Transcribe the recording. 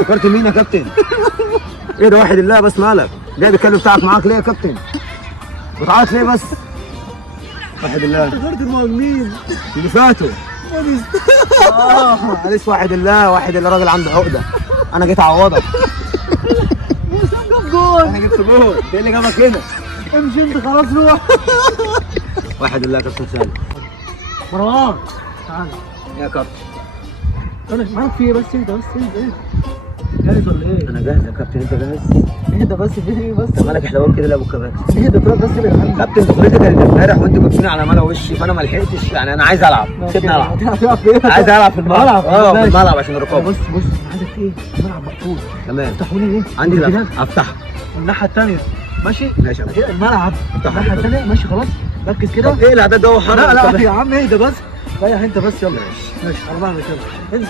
افتكرت مين يا كابتن؟ ايه ده واحد الله بس مالك؟ جايب الكلب بتاعك معاك ليه يا كابتن؟ بتعيط ليه بس؟ واحد الله افتكرت المهاجمين اللي فاتوا. معلش واحد الله راجل عنده عقده. انا جيت اعوضك. جاب جول. انا جبت جول. ايه اللي جابك هنا؟ امشي انت خلاص روح. واحد الله يا كابتن سالم. مروان تعالى. يا كابتن انا معاك في ايه بس انت بس انت ايه؟ جاهز ولا ايه؟ انا جاهز يا كابتن. انت جاهز؟ اهدى بس في ايه بس؟ انت مالك حلوان كده لابو الكباتن؟ اهدى بس ابعد عني. كابتن دخلتي كانت امبارح وانت جبتوني على ملا وشي فانا ما لحقتش يعني. انا عايز العب. سيبني العب. هتلعب فين؟ عايز العب في الملعب. في ماشي. الملعب عشان الرقابه. بص انا عايزك ايه؟ الملعب مقفول. تمام. افتحوا لي ايه؟ عندي الجنان. افتحها. الناحيه الثانيه ماشي؟ ماشي يا عم. الملعب الناحيه الثانيه ماشي خلاص. ركز كده. طب ايه العدد ده هو حر؟ لا يا عم اهدى بس. ريح انت بس يلا. ماشي. ماشي 4 كده انزل.